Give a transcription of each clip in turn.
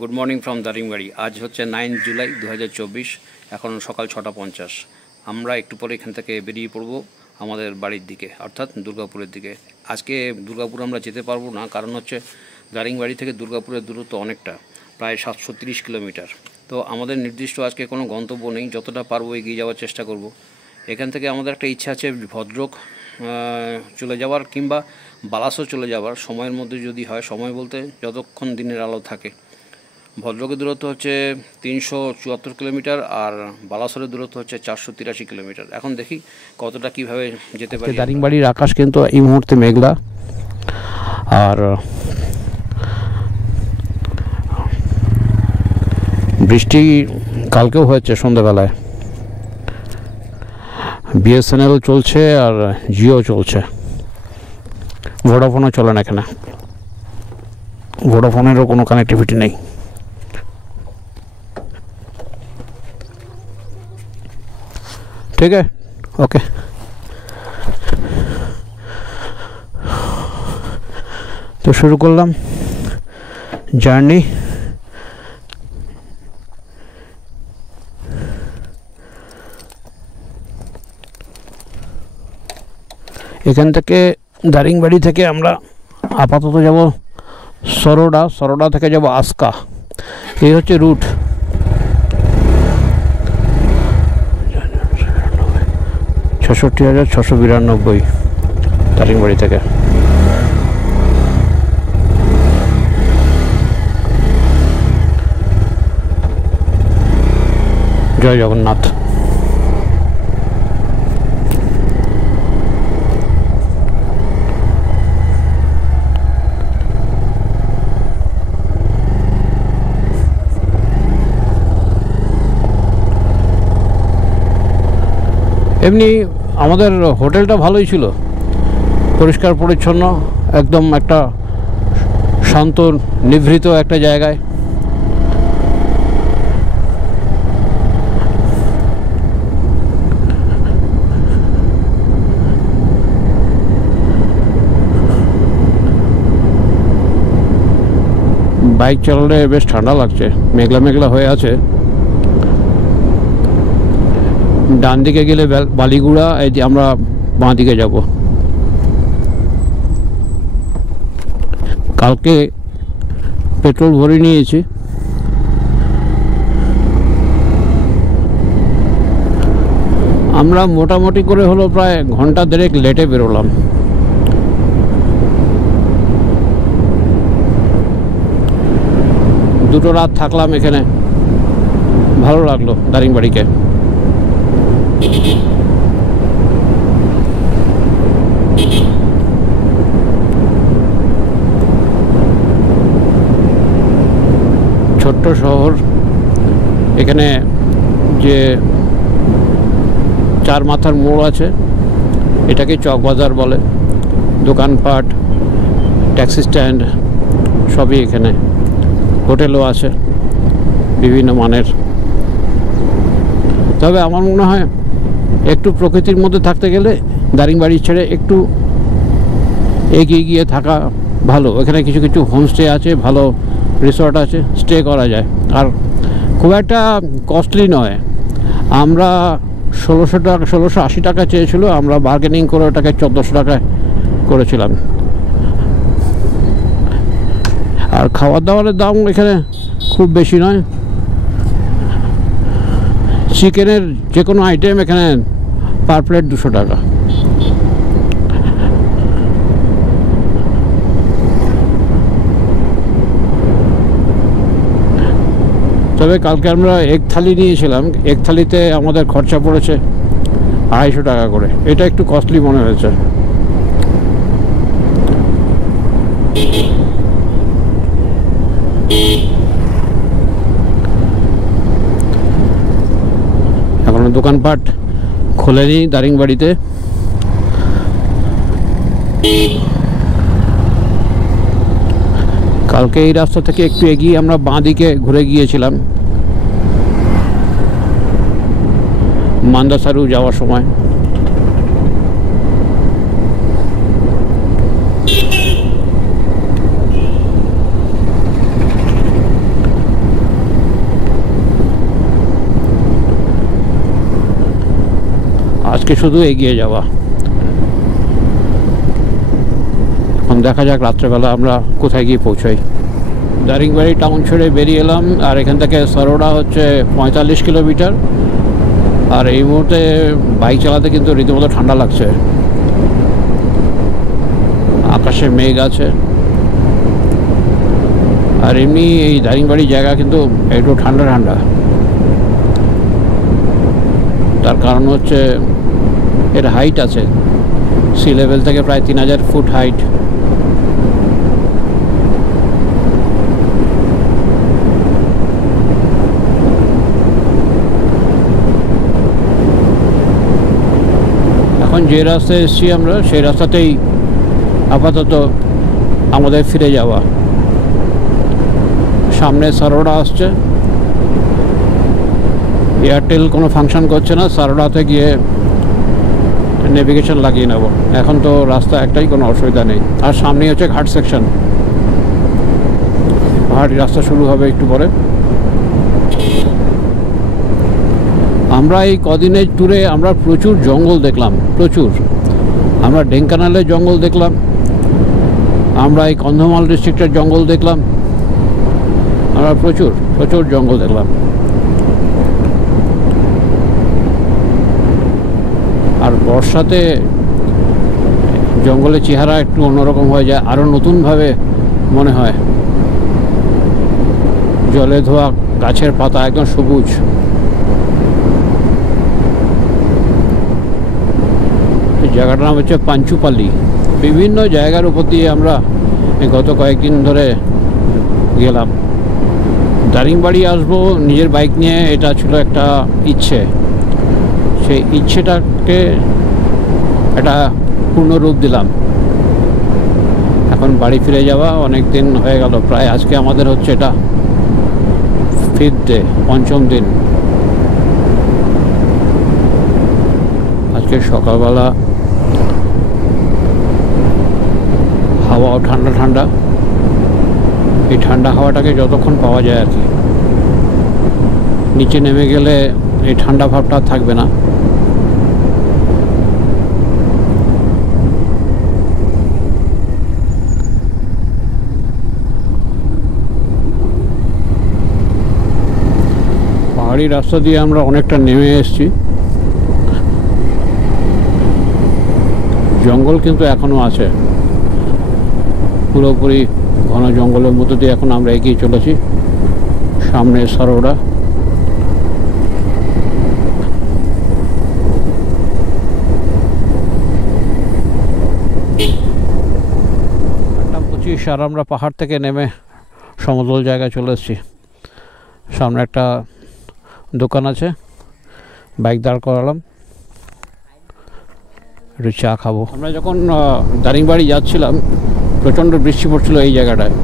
Good morning from Daringbadi. আজ হচ্ছে 9 জুলাই 2024। এখন সকাল 6:50। আমরা একটু পরে এখান থেকে বেরিয়ে পড়ব আমাদের বাড়ির দিকে, অর্থাৎ দুর্গাপুরের দিকে। আজকে দুর্গাপুর আমরা যেতে পারবো না, কারণ হচ্ছে দারিংবাড়ি থেকে দুর্গাপুরের দূরত্ব অনেকটা, প্রায় 730 কিলোমিটার। তো আমাদের নির্দিষ্ট আজকে কোনো গন্তব্য নেই, যতটা পারবো এগিয়ে যাওয়ার চেষ্টা করব। এখান থেকে আমাদের একটা ইচ্ছা আছে ভদ্রক চলে যাওয়ার কিংবা বালাসও চলে যাওয়ার, সময়ের মধ্যে যদি হয়। সময় বলতে যতক্ষণ দিনের আলো থাকে। ভদ্রকের দূরত্ব হচ্ছে 374 কিলোমিটার আর বালাসরের দূরত্ব হচ্ছে 483 কিলোমিটার। এখন দেখি কতটা কিভাবে যেতে পারি। দারিংবাড়ির আকাশ কিন্তু এই মুহূর্তে মেঘলা, আর বৃষ্টি কালকেও হয়েছে সন্ধ্যাবেলায়। বিএসএনএল চলছে আর জিও চলছে, ভোডাফোনও চলে না এখানে। ভোডাফোনেরও কোনো কানেক্টিভিটি নেই। ঠিক আছে, ওকে। তো শুরু করলাম জার্নি। এখান থেকে দারিংবাড়ি থেকে আমরা আপাতত যাব সরোডা, সরোডা থেকে যাব আস্কা। এই হচ্ছে রুট। 66,692 দারিংবাড়ি থেকে। জয় জগন্নাথ। এমনি আমাদের হোটেলটা ভালোই ছিল, পরিষ্কার পরিচ্ছন্ন, একদম একটা শান্ত নিভৃত একটা জায়গায়। বাইক চালালে বেশ ঠান্ডা লাগছে, মেঘলা মেঘলা হয়ে আছে। ডান দিকে গেলে বালিগুড়া, এই আমরা বাঁ দিকে যাব। কালকে পেট্রোল ভরে নিয়েছি। আমরা মোটামুটি করে হলো প্রায় ঘন্টা দেড়েক লেটে বেরোলাম। দুটো রাত থাকলাম এখানে, ভালো লাগলো দারিংবাড়িকে। ছোট্ট শহর, এখানে যে চার মাথার মোড় আছে এটাকে চকবাজার বলে। দোকানপাট, ট্যাক্সি স্ট্যান্ড সবই এখানে। হোটেলও আছে বিভিন্ন মানের। তবে আমার মনে হয় একটু প্রকৃতির মধ্যে থাকতে গেলে দারিংবাড়ি ছেড়ে একটু এগিয়ে গিয়ে থাকা ভালো। এখানে কিছু কিছু হোমস্টে আছে, ভালো রিসর্ট আছে, স্টে করা যায়। আর খুব একটা কস্টলি নয়। আমরা 1680 টাকা চেয়েছিল, আমরা বার্গেনিং করে ওটাকে 1400 টাকায় করেছিলাম। আর খাবার দাবারের দাম এখানে খুব বেশি নয়। চিকেনের যে কোনো আইটেম এখানে পার প্লেট 200 টাকা। তবে কালকে আমরা এগ থালি নিয়েছিলাম, এগ থালিতে আমাদের খরচা পড়েছে 250 টাকা করে। এটা একটু কস্টলি মনে হয়েছে। এখনো দোকানপাট খোলেনি দারিংবাড়িতে। কালকে এই রাস্তা থেকে একটু এগিয়ে আমরা বাঁ দিকে ঘুরে গিয়েছিলাম মান্দাসারু যাওয়ার সময়। আজকে শুধু এগিয়ে যাওয়া। এখন দেখা যাক রাত্রেবেলা আমরা কোথায় গিয়ে পৌঁছাই। দারিংবাড়ি টাউন ছেড়ে বেরিয়ে এলাম, আর এখান থেকে সরোডা হচ্ছে 45 কিলোমিটার। আর এই মুহূর্তে বাইক চালাতে কিন্তু রীতিমতো ঠান্ডা লাগছে, আকাশে মেঘ আছে। আর এমনি এই দারিংবাড়ি জায়গা কিন্তু একটু ঠান্ডা ঠান্ডা, তার কারণ হচ্ছে এর হাইট আছে, সি লেভেল থেকে প্রায় 3000 ফুট হাইট। এখন যে রাস্তায় এসেছি আমরা সেই রাস্তাতেই আপাতত আমাদের ফিরে যাওয়া। সামনে সরোডা আসছে, এয়ারটেল কোনো ফাংশন করছে না, সরোডাতে গিয়ে নেভিগেশন লাগিয়ে নেব। এখন তো রাস্তা একটাই, কোনো অসুবিধা নেই। আর সামনেই হচ্ছে ঘাট সেকশন, পাহাড়ি রাস্তা শুরু হবে একটু পরে। আমরা এই কদিনের ট্যুরে আমরা প্রচুর জঙ্গল দেখলাম, প্রচুর। আমরা ঢেঙ্কানালের জঙ্গল দেখলাম, আমরা এই কন্ধমাল ডিস্ট্রিক্টের জঙ্গল দেখলাম, আমরা প্রচুর প্রচুর জঙ্গল দেখলাম। আর বর্ষাতে জঙ্গলের চেহারা একটু অন্যরকম হয়ে যায়, আরও নতুনভাবে মনে হয়। জলে ধোয়া গাছের পাতা একদম সবুজ। জায়গাটার নাম হচ্ছে পাঞ্চুপালি। বিভিন্ন জায়গার উপর দিয়ে আমরা গত কয়েকদিন ধরে গেলাম। দারিংবাড়ি আসবো নিজের বাইক নিয়ে, এটা ছিল একটা ইচ্ছে। সেই ইচ্ছেটাকে একটা পূর্ণরূপ দিলাম। এখন বাড়ি ফিরে যাওয়া, অনেক দিন হয়ে গেল, প্রায় আজকে আমাদের হচ্ছে এটা 5th ডে, 5ম দিন। আজকে সকালবেলা হাওয়াও ঠান্ডা ঠান্ডা। এই ঠান্ডা হাওয়াটাকে যতক্ষণ পাওয়া যায় আর কি, নিচে নেমে গেলে এই ঠান্ডা ভাবটা থাকবে না। পাহাড়ি রাস্তা দিয়ে আমরা অনেকটা নেমে এসেছি। জঙ্গল কিন্তু এখনো আছে, পুরোপুরি ঘন জঙ্গলের মধ্যে দিয়ে এখন আমরা এগিয়ে চলেছি। সামনে সরোডা। 8:25 আর আমরা পাহাড় থেকে নেমে সমতল জায়গায় চলে এসেছি। সামনে একটা দোকান আছে, বাইক দাঁড় করালাম, একটু চা খাবো। আমরা যখন দারিংবাড়ি যাচ্ছিলাম প্রচণ্ড বৃষ্টি পড়ছিল এই জায়গাটায়।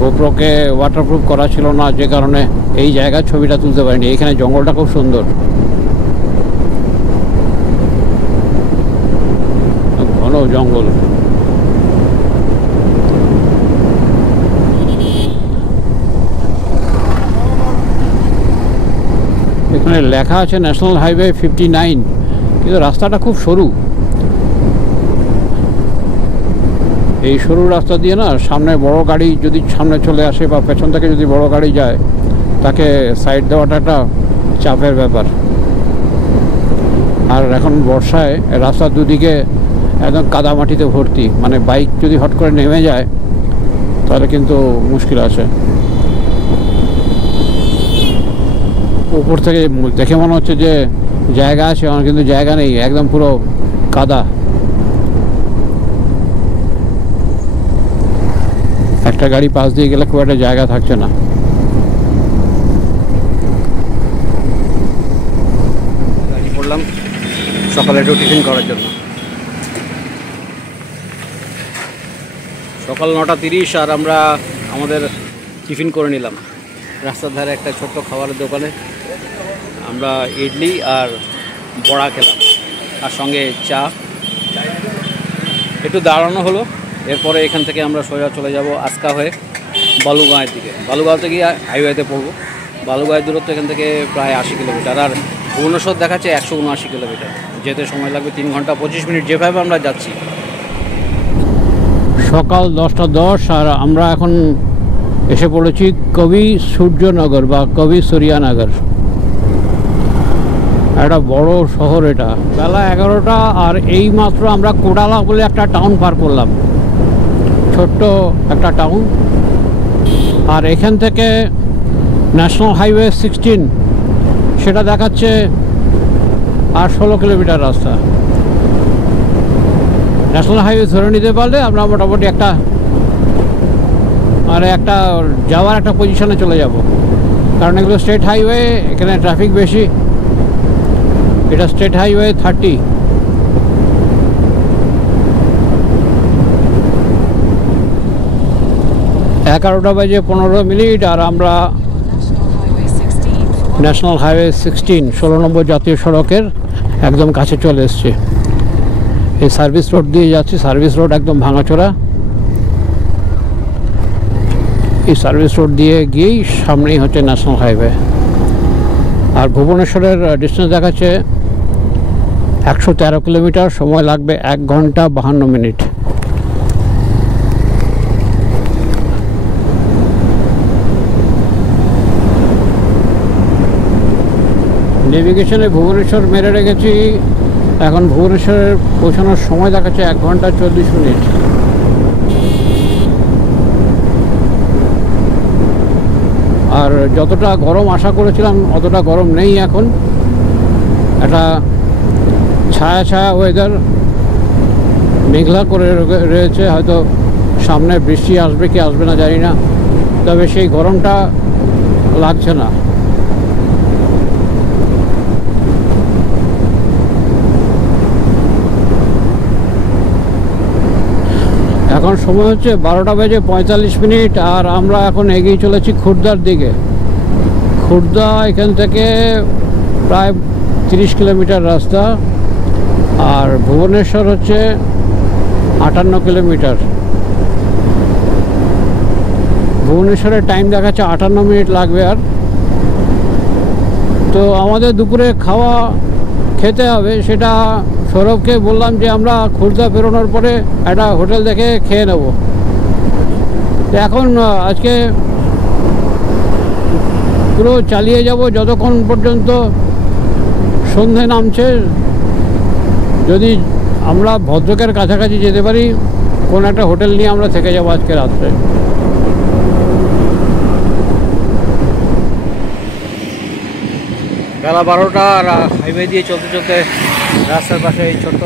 গোপ্রোকে ওয়াটারপ্রুফ করা ছিল না, যে কারণে এই জায়গায় ছবিটা তুলতে পারিনি। এখানে জঙ্গলটা খুব সুন্দর, ঘন জঙ্গল। এখানে লেখা আছে ন্যাশনাল হাইওয়ে 59, কিন্তু রাস্তাটা খুব সরু। এই সরু রাস্তা দিয়ে না, সামনে বড় গাড়ি যদি সামনে চলে আসে বা পেছন থেকে যদি বড় গাড়ি যায়, তাকে সাইড দেওয়াটা একটা চাপের ব্যাপার। আর এখন বর্ষায় রাস্তার দুদিকে একদম কাদামাটিতে ভর্তি, মানে বাইক যদি হট করে নেমে যায় তাহলে কিন্তু মুশকিল আছে। উপর থেকে দেখে মনে হচ্ছে যে জায়গা আছে, কিন্তু জায়গা নেই, একদম পুরো কাদা। একটা গাড়ি পাশ দিয়ে গেলে খুব একটা জায়গা থাকছে না। গাড়ি পড়লাম সকালে একটু টিফিন করার জন্য। সকাল 9:30 আর আমরা আমাদের টিফিন করে নিলাম রাস্তার ধারে একটা ছোট্ট খাবারের দোকানে। আমরা ইডলি আর বড়া খেলাম, আর সঙ্গে চা। একটু দাঁড়ানো হলো, এরপরে এখান থেকে আমরা সোজা চলে যাব আজকা হয়ে বালুগাঁওয়ের দিকে। বালুগাঁওতে গিয়ে হাইওয়েতে পড়বো। বালুগাঁয়ের দূরত্ব এখান থেকে প্রায় 80 কিলোমিটার, আর ভুবনেশ্বর দেখাচ্ছে 179 কিলোমিটার। যেতে সময় লাগবে 3 ঘন্টা 25 মিনিট, যেভাবে আমরা যাচ্ছি। সকাল 10:10 আর আমরা এখন এসে পড়েছি কবি সূর্যনগর বা কবি সূর্যনগর। একটা বড় শহর এটা। বেলা 11টা আর এই মাত্র আমরা কোডালা বলে একটা টাউন পার করলাম, ছোট্ট একটা টাউন। আর এখান থেকে ন্যাশনাল হাইওয়ে 16 সেটা দেখাচ্ছে আর 16 কিলোমিটার রাস্তা। ন্যাশনাল হাইওয়ে ধরে নিতে পারলে আমরা মোটামুটি একটা যাওয়ার একটা পজিশনে চলে যাব, কারণ এগুলো স্টেট হাইওয়ে, এখানে ট্রাফিক বেশি। এটা স্টেট হাইওয়ে 30। এগারোটা বাজে 15 আর আমরা ন্যাশনাল হাইওয়ে 16 16 নম্বর জাতীয় সড়কের একদম কাছে চলে এসেছি। এই সার্ভিস রোড দিয়ে যাচ্ছি। সার্ভিস রোড একদম ভাঙাচোরা। এই সার্ভিস রোড দিয়ে গিয়েই সামনেই হচ্ছে ন্যাশনাল হাইওয়ে। আর ভুবনেশ্বরের ডিস্টেন্স দেখাচ্ছে 113 কিলোমিটার, সময় লাগবে 1 ঘন্টা 52 মিনিট। নেভিগেশনে ভুবনেশ্বর মেরে রেখেছি। এখন ভুবনেশ্বরের পৌঁছানোর সময় দেখাচ্ছে 1 ঘন্টা 40 মিনিট। আর যতটা গরম আশা করেছিলাম অতটা গরম নেই এখন। একটা ছায়া ছায়া ওয়েদার, মেঘলা করে রয়েছে। হয়তো সামনে বৃষ্টি আসবে কি আসবে না জানি না, তবে সেই গরমটা লাগছে না। এখন সময় হচ্ছে 12টা বেজে 45 মিনিট আর আমরা এখন এগিয়ে চলেছি খুর্দার দিকে। খুর্দা এখান থেকে প্রায় 30 কিলোমিটার রাস্তা, আর ভুবনেশ্বর হচ্ছে 58 কিলোমিটার। ভুবনেশ্বরের টাইম দেখাচ্ছে 58 মিনিট লাগবে। আর তো আমাদের দুপুরে খাওয়া খেতে হবে, সেটা সৌরভকে বললাম যে আমরা খুর্দা বেরোনোর পরে একটা হোটেল দেখে খেয়ে নেব। তো এখন আজকে পুরো চালিয়ে যাব যতক্ষণ পর্যন্ত সন্ধে নামছে। যদি আমরা ভদ্রকের কাছাকাছি যেতে পারি, কোন একটা হোটেল নিয়ে আমরা থেকে যাবো আজকে রাত্রে। বেলা 12টা আর হাইওয়ে দিয়ে চলতে চলতে রাস্তার পাশে এই ছোট্ট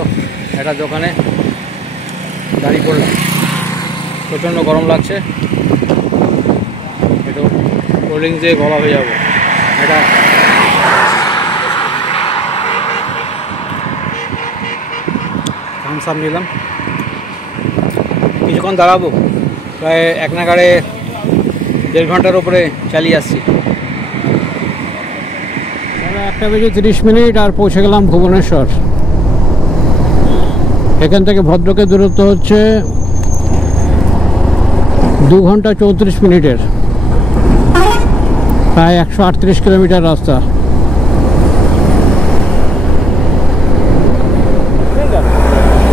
একটা দোকানে দাঁড়িয়ে পড়লাম। প্রচণ্ড গরম লাগছে, একটু কোল্ড ড্রিঙ্কস দিয়ে গলা হয়ে যাবো। এটা থামস আপ নিলাম, কিছুক্ষণ দাঁড়াবো। প্রায় 1 নাগাড়ে 1.5 ঘন্টার উপরে চালিয়ে আসছি। 1টা বেজে 30 মিনিট আর পৌঁছে গেলাম ভুবনেশ্বর। এখান থেকে ভদ্রকের দূরত্ব হচ্ছে 2 ঘন্টা 34 মিনিটের, প্রায় 138 কিলোমিটার রাস্তা।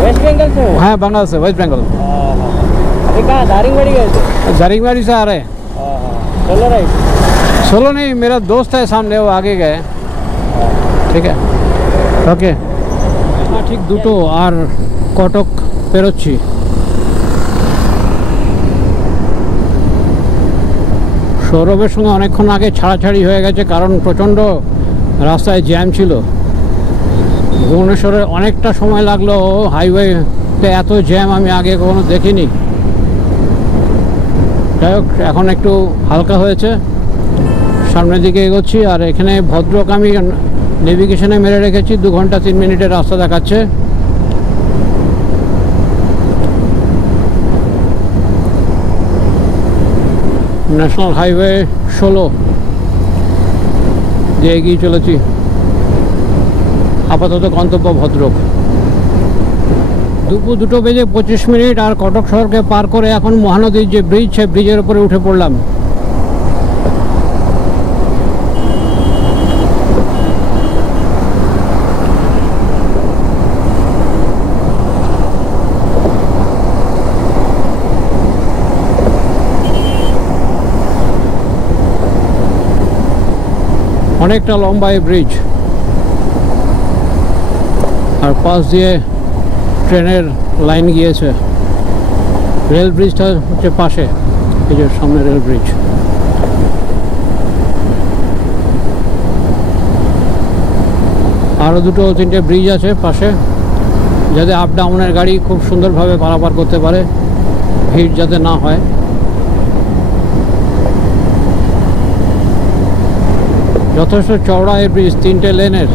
वेस्ट बंगाल से हो? हाँ, बंगाल से, वेस्ट बंगाल। अभी कहाँ दारिंगबाड़ी गए थे? दारिंगबाड़ी से आ रहे हैं। चलो राइट। सोलो नहीं, मेरा दोस्त है सामने, वो आगे गए। ठीक है, ओके। ঠিক 2টো আর কটক পেরোচ্ছি। সৌরভের সঙ্গে অনেকক্ষণ আগে ছাড়াছাড়ি হয়ে গেছে, কারণ প্রচণ্ড রাস্তায় জ্যাম ছিল। ভুবনেশ্বরে অনেকটা সময় লাগলো। হাইওয়েতে এত জ্যাম আমি আগে কখনো দেখিনি। যাই হোক, এখন একটু হালকা হয়েছে, সামনের দিকে এগোচ্ছি। আর এখানে ভদ্রক আমি নেভিগেশনে মেরে রেখেছি, 2 ঘন্টা 3 মিনিটের রাস্তা দেখাচ্ছে। ন্যাশনাল হাইওয়ে 16 দিয়ে এগিয়ে চলেছি। আপাতত গন্তব্য ভদ্রক। দুপুর 2টো বেজে 25 মিনিট আর কটক শহরকে পার করে এখন মহানদীর যে ব্রিজ, সে ব্রিজের উপরে উঠে পড়লাম। অনেকটা লম্বা এই ব্রিজ, আর পাশ দিয়ে ট্রেনের লাইন গিয়েছে। রেল ব্রিজটা হচ্ছে পাশে, এই যে সামনে রেল ব্রিজ। আরও 2-3টে ব্রিজ আছে পাশে, যাতে আপ ডাউনের গাড়ি খুব সুন্দরভাবে পারাপার করতে পারে, ভিড় যাতে না হয়। যথেষ্ট চওড়া এই ব্রিজ, 3টে লেনের।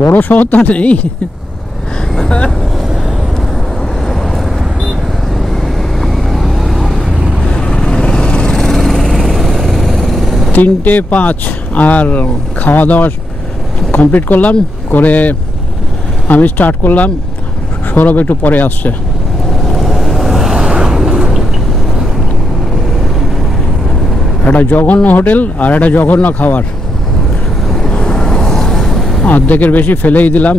বড় শহরটা নেই, 3:05 আর খাওয়া দাওয়া কমপ্লিট করলাম, করে আমি স্টার্ট করলাম। সৌরভ একটু পরে আসছে। একটা জঘন্য হোটেল আর একটা জঘন্য খাবার, অর্ধেকের বেশি ফেলেই দিলাম।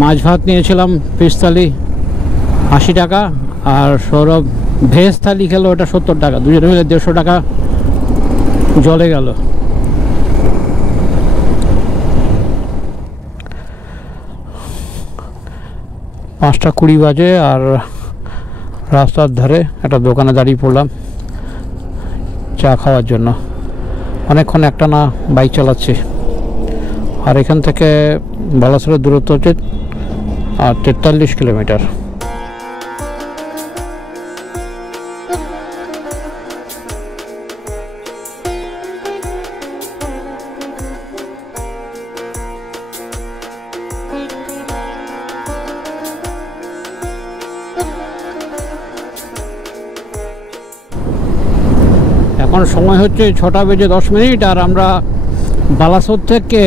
মাছ ভাত নিয়েছিলাম পিস থালি 80 টাকা, আর সৌরভ ভেজ থালি খেলো, ওটা 70 টাকা। দুজনে মিলে 150 টাকা জলে গেল। পাঁচটা 20 বাজে, আর রাস্তার ধারে একটা দোকানে দাঁড়িয়ে পড়লাম চা খাওয়ার জন্য। অনেকক্ষণ একটানা বাইক চালাচ্ছি, আর এখান থেকে বালাসোরের দূরত্ব হচ্ছে 43 কিলোমিটার। এখন সময় হচ্ছে 6:10, আর আমরা বালাসোর থেকে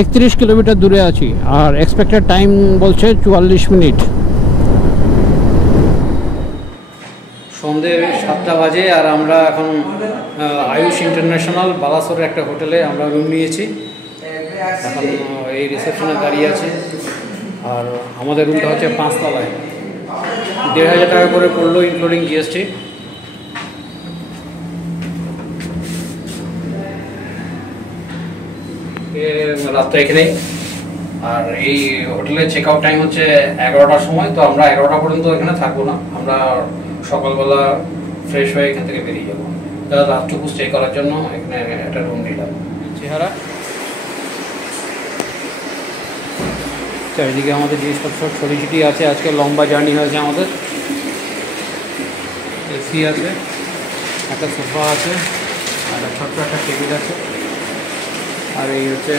31 কিলোমিটার দূরে আছি, আর এক্সপেক্টেড টাইম বলছে 44 মিনিট। সন্ধ্যে 7টা বাজে, আর আমরা এখন আয়ুষ ইন্টারন্যাশনাল বালাসোরের একটা হোটেলে আমরা রুম নিয়েছি। এখন এই রিসেপশনে দাঁড়িয়ে আছি, আর আমাদের রুমটা হচ্ছে 5 তলায়। 1,500 টাকা করে পড়লো ইনক্লুডিং জিএসটি। রাতটা এখানেই। আর এই হোটেলের চেক আউট টাইম হচ্ছে 11টার সময়, তো আমরা 11টা পর্যন্ত এখানে থাকবো না। আমরা সকালবেলা ফ্রেশ হয়ে এখান থেকে বেরিয়ে যাবো। রাতটুকু স্টে করার জন্য এখানে একটা রুম নিলাম। চেহারা চারিদিকে আমাদের জিনিসপত্র ছড়ি ছিটি আছে। আজকে লম্বা জার্নি হয়েছে আমাদের। এসি আছে, একটা সোফা আছে, আর ছোট্ট একটা টেবিল আছে, আর এই হচ্ছে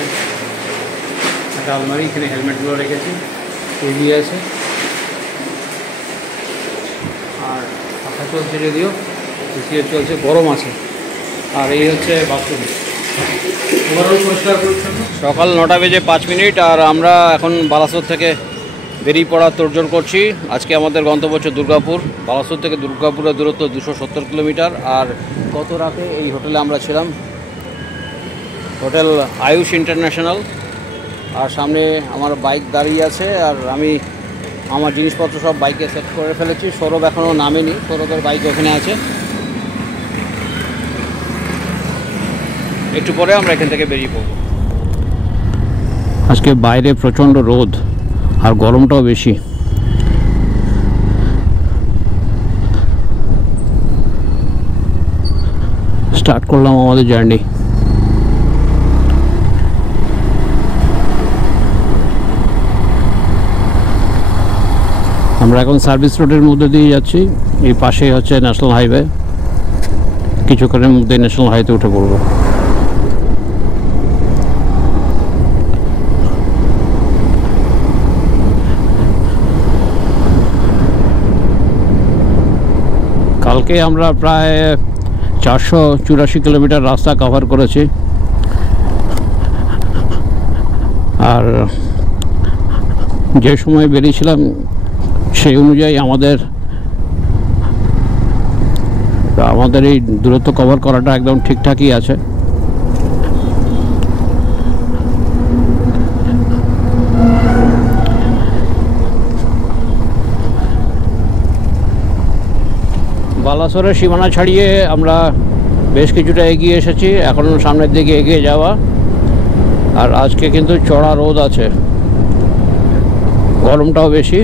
একটা আলমারি, এখানে হেলমেটগুলো রেখেছি, টিভি আছে, আর পাখা চলছে যদিও, এসি চলছে, গরম আছে। আর এই হচ্ছে বাথরুম। সকাল 9:05, আর আমরা এখন বালাসোর থেকে বেরিয়ে পড়ার তোড়জোড় করছি। আজকে আমাদের গন্তব্য হচ্ছে দুর্গাপুর। বালাসোর থেকে দুর্গাপুরের দূরত্ব 270 কিলোমিটার। আর গত রাতে এই হোটেলে আমরা ছিলাম, হোটেল আয়ুষ ইন্টারন্যাশনাল। আর সামনে আমার বাইক দাঁড়িয়ে আছে, আর আমি আমার জিনিসপত্র সব বাইকে সেট করে ফেলেছি। সৌরভ এখনও নামেনি, সৌরভের বাইক ওখানে আছে। একটু পরে আমরা এখান থেকে বেরিয়ে পড়ব। আজকে বাইরে প্রচণ্ড রোদ, আর গরমটাও বেশি। স্টার্ট করলাম আমাদের জার্নি। আমরা এখন সার্ভিস রোডের মধ্যে দিয়ে যাচ্ছি। এই পাশেই হচ্ছে ন্যাশনাল হাইওয়ে। কিছুক্ষণের মধ্যে ন্যাশনাল হাইওয়েতে উঠে পড়ব। কালকে আমরা প্রায় 484 কিলোমিটার রাস্তা কভার করেছি। আর যে সময় বেরিয়েছিলাম সেই অনুযায়ী আমাদের এই দূরত্ব কভার করাটা একদম ঠিকঠাকই আছে। বালাসোরের সীমানা ছাড়িয়ে আমরা বেশ কিছুটা এগিয়ে এসেছি, এখন সামনের দিকে এগিয়ে যাওয়া। আর আজকে কিন্তু চড়া রোদ আছে, গরমটাও বেশি।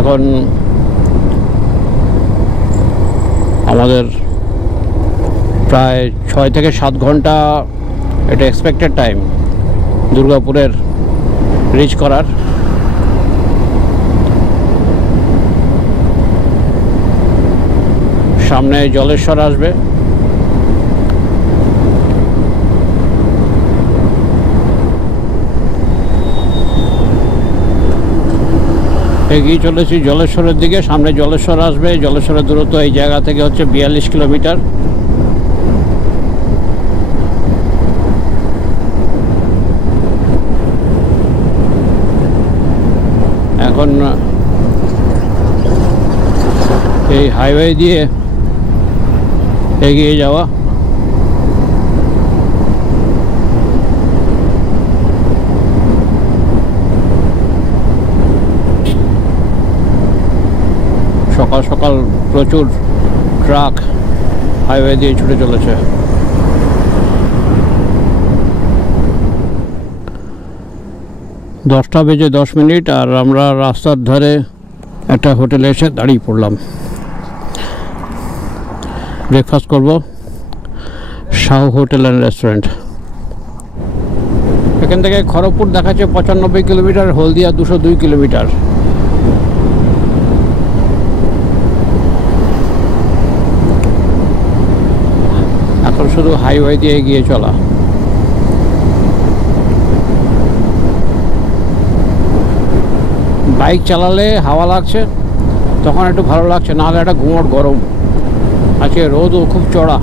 এখন আমাদের প্রায় 6 থেকে 7 ঘন্টা এটা এক্সপেক্টেড টাইম দুর্গাপুরের রিচ করার। সামনে জলেশ্বর আসবে। এগিয়ে চলেছি জলেশ্বরের দিকে, সামনে জলেশ্বর আসবে। জলেশ্বরের দূরত্ব এই জায়গা থেকে হচ্ছে 42 কিলোমিটার। এখন এই হাইওয়ে দিয়ে এগিয়ে যাওয়া। সকাল সকাল প্রচুর ট্রাক হাইওয়ে দিয়ে ছুটে চলেছে। 10:10 আর আমরা রাস্তার ধারে একটা হোটেলে এসে দাঁড়িয়ে পড়লাম। ব্রেকফাস্ট করব শাহ হোটেল অ্যান্ড রেস্টুরেন্ট। এখান থেকে খড়গপুর দেখাচ্ছে 95 কিলোমিটার, হলদিয়া 202 কিলোমিটার। এখন শুধু হাইওয়ে দিয়ে এগিয়ে চলা। বাইক চালালে হাওয়া লাগছে তখন একটু ভালো লাগছে, নাহলে একটা গুমোট গরম। আজকে রোদও খুব চড়া।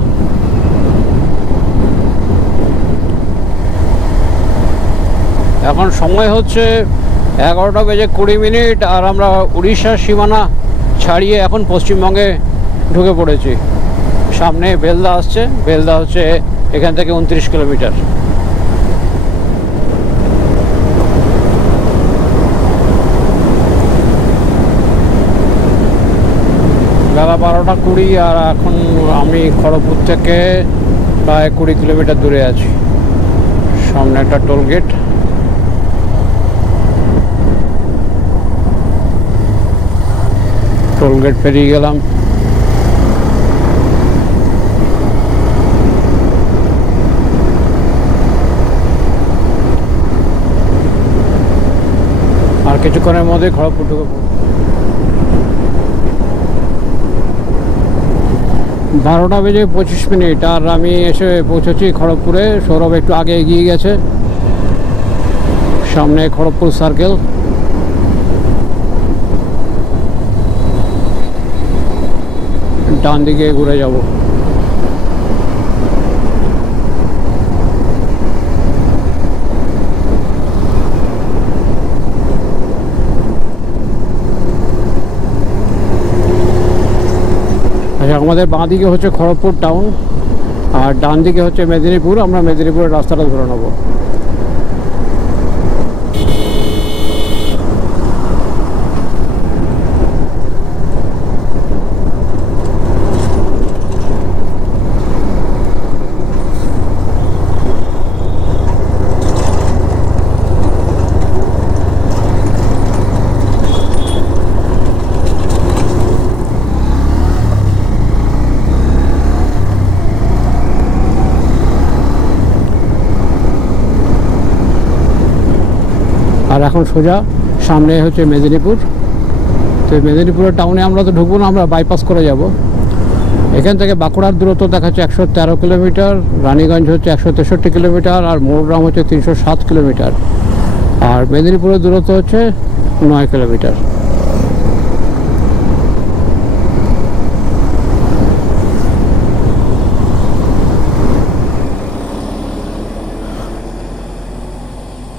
এখন সময় হচ্ছে 11:20 আর আমরা উড়িষ্যার সীমানা ছাড়িয়ে এখন পশ্চিমবঙ্গে ঢুকে পড়েছি। সামনে বেলদা আসছে, বেলদা হচ্ছে এখান থেকে 29 কিলোমিটার। বেলা 12:20 আর এখন আমি খড়গপুর থেকে প্রায় 20 কিলোমিটার দূরে আছি। সামনে একটা টোল গেট। টোল গেট পেরিয়ে গেলাম। আর কিছুক্ষণের মধ্যে খড়গপুর ঢুকে পড়ব। 12:25 আর আমি এসে পৌঁছেছি খড়গপুরে। সৌরভ একটু আগে এগিয়ে গেছে। সামনে খড়গপুর সার্কেল। ডান দিকে ঘুরে যাব। আচ্ছা, আমাদের বাঁ দিকে হচ্ছে খড়গপুর টাউন আর ডান দিকে হচ্ছে মেদিনীপুর। আমরা মেদিনীপুরের রাস্তাটা ধরে নেব। আর এখন সোজা সামনে হচ্ছে মেদিনীপুর। তো মেদিনীপুরের টাউনে আমরা তো ঢুকবো না, আমরা বাইপাস করে যাব। এখান থেকে বাঁকুড়ার দূরত্ব দেখাচ্ছে 113 কিলোমিটার, রানীগঞ্জ হচ্ছে 163 কিলোমিটার আর মোরগ্রাম হচ্ছে 307 কিলোমিটার। আর মেদিনীপুরের দূরত্ব হচ্ছে 9 কিলোমিটার।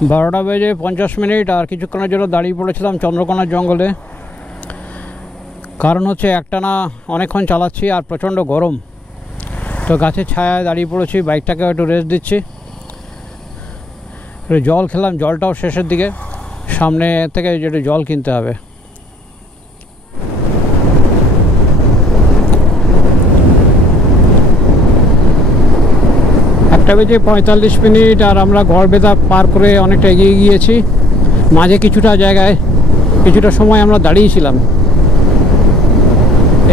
12টা বেজে 50 মিনিট, আর কিছুক্ষণের জন্য দাঁড়িয়ে পড়েছিলাম চন্দ্রকোনার জঙ্গলে। কারণ হচ্ছে একটানা অনেকক্ষণ চালাচ্ছি আর প্রচণ্ড গরম, তো গাছের ছায়ায় দাঁড়িয়ে পড়েছি, বাইকটাকে একটু রেস্ট দিচ্ছি। একটু জল খেলাম, জলটাও শেষের দিকে, সামনে থেকে যেটা জল কিনতে হবে। একটা বেজে 45 মিনিট, আর আমরা গড়বেতা পার করে অনেকটা এগিয়ে গিয়েছি। মাঝে কিছুটা জায়গায় কিছুটা সময় আমরা দাঁড়িয়েছিলাম।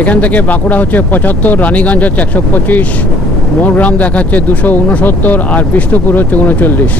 এখান থেকে বাঁকুড়া হচ্ছে 75, রানীগঞ্জ হচ্ছে 125, মোরগ্রাম দেখাচ্ছে 269, আর বিষ্ণুপুর হচ্ছে 39।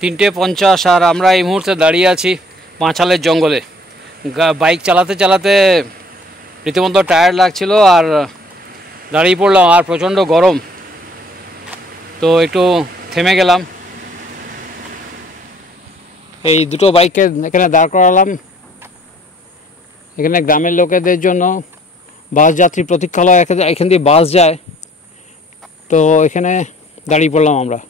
তিনটে 50, আর আমরা এই মুহূর্তে দাঁড়িয়ে আছি পাঁচালের জঙ্গলে। বাইক চালাতে চালাতে রীতিমতো টায়ার্ড লাগছিল, আর দাঁড়িয়ে পড়লাম, আর প্রচণ্ড গরম, তো একটু থেমে গেলাম। এই দুটো বাইককে এখানে দাঁড় করালাম। এখানে গ্রামের লোকেদের জন্য বাস যাত্রী প্রতীক্ষালয়, এখান দিয়ে বাস যায়, তো এখানে দাঁড়িয়ে পড়লাম আমরা।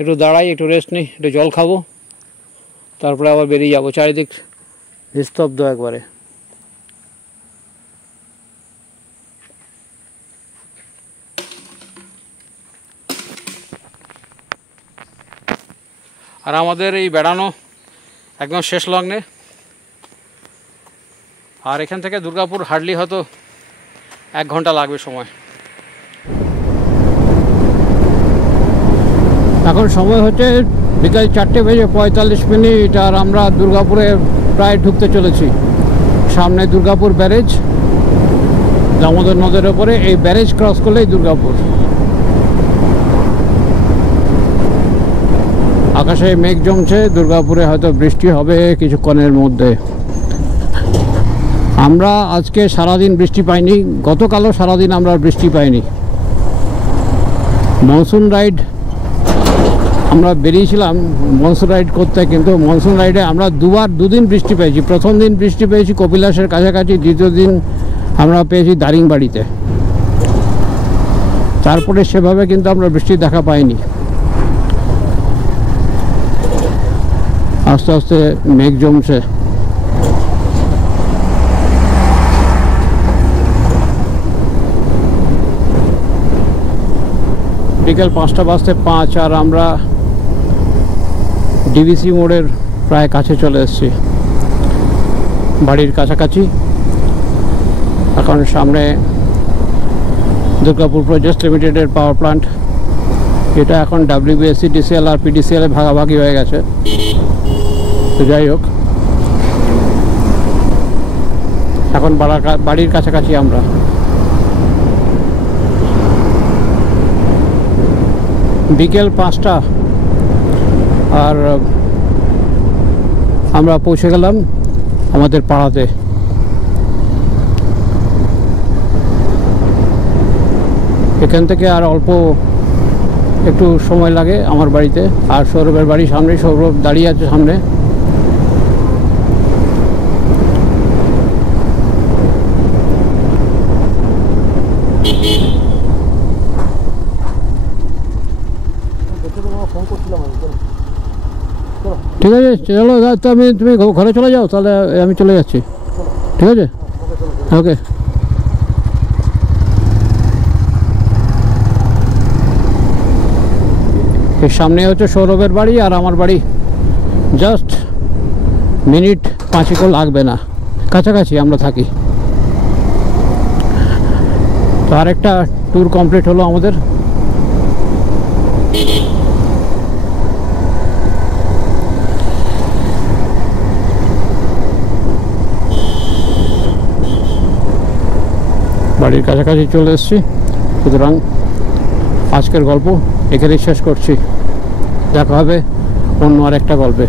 একটু দাঁড়াই, একটু রেস্ট নিই, একটু জল খাবো, তারপরে আবার বেরিয়ে যাবো। চারিদিক নিস্তব্ধ একবারে। আর আমাদের এই বেড়ানো একদম শেষ লগ্নে, আর এখান থেকে দুর্গাপুর হার্ডলি হয়তো 1 ঘন্টা লাগবে সময়। এখন সময় হচ্ছে বিকাল 4টে বেজে 45 মিনিট, আর আমরা দুর্গাপুরে প্রায় ঢুকতে চলেছি। সামনে দুর্গাপুর ব্যারেজ, দামোদর নদের ওপরে। এই ব্যারেজ ক্রস করলেই দুর্গাপুর। আকাশে মেঘ জমছে, দুর্গাপুরে হয়তো বৃষ্টি হবে কিছুক্ষণের মধ্যে। আমরা আজকে সারাদিন বৃষ্টি পাইনি, গতকালও সারাদিন আমরা বৃষ্টি পাইনি। মনসুন রাইড আমরা বেরিয়েছিলাম মনসুন রাইড করতে, কিন্তু মনসুন রাইডে আমরা দুদিন বৃষ্টি পেয়েছি। প্রথম দিন বৃষ্টি পেয়েছি কপিলাসের কাছাকাছি, দ্বিতীয় দিন আমরা পেয়েছি দারিংবাড়িতে। তারপরে সেভাবে কিন্তু আমরা বৃষ্টির দেখা পাইনি। আস্তে আস্তে মেঘ জমছে। বিকেল 5টা বাজতে 5, আর আমরা ডিভিসি মোড়ের প্রায় কাছে চলে এসেছি, বাড়ির কাছাকাছি। এখন সামনে দুর্গাপুর প্রজেক্টস লিমিটেডের পাওয়ার প্ল্যান্ট, এটা এখন WBSC, DCL আর PDCL এ ভাগাভাগি হয়ে গেছে। তো যাই হোক, এখন বাড়ির কাছাকাছি আমরা। বিকেল 5টা, আর আমরা পৌঁছে গেলাম আমাদের পাড়াতে। এখান থেকে আর অল্প একটু সময় লাগে আমার বাড়িতে। আর সৌরভের বাড়ির সামনে, সৌরভ দাঁড়িয়ে আছে সামনে। ঠিক আছে, চলো তো তুমি ঘরে চলে যাও, তাহলে আমি চলে যাচ্ছি। ঠিক আছে, ওকে। এর সামনে হচ্ছে সৌরভের বাড়ি, আর আমার বাড়ি জাস্ট মিনিট 5 লাগবে না, কাছাকাছি আমরা থাকি। তো আরেকটা ট্যুর কমপ্লিট হলো আমাদের। বাড়ির কাছাকাছি চলে এসেছি। সুতরাং আজকের গল্প এখানেই শেষ করছি। দেখা হবে অন্য আর একটা গল্পে।